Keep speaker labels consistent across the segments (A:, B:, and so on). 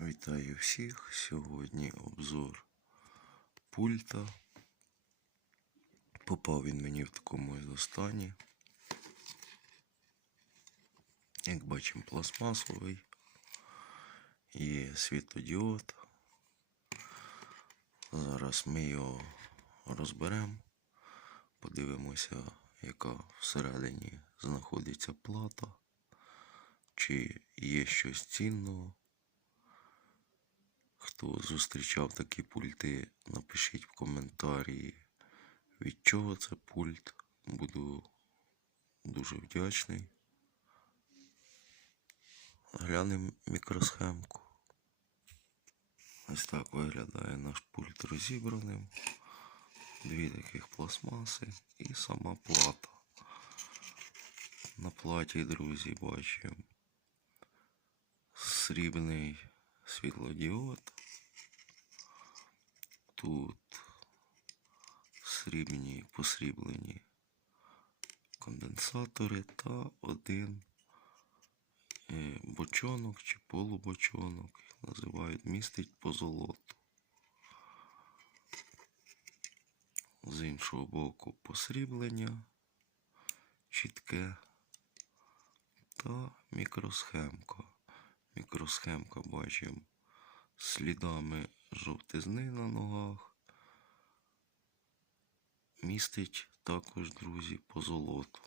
A: Вітаю всіх. Сьогодні обзор пульта. Попав він мені в такому стані. Як бачимо, пластмасовий. Є світлодіод. Зараз ми його розберемо. Подивимося, яка всередині знаходиться плата. Чи є щось цінного. Хто зустрічав такі пульти, напишіть в коментарі, від чого це пульт. Буду дуже вдячний. Глянемо мікросхемку. Ось так виглядає наш пульт розібраним. Дві таких пластмаси і сама плата. На платі, друзі, бачимо срібний світлодіод. Тут срібні посріблені конденсатори та один е, бочонок чи полубочонок, називають, містить позолоту. З іншого боку посріблення чітке та мікросхемка. Мікросхемка бачимо слідами жовтизни на ногах. Містить також, друзі, позолоту.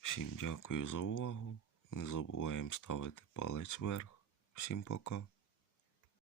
A: Всім дякую за увагу. Не забуваємо ставити палець вверх. Всім пока.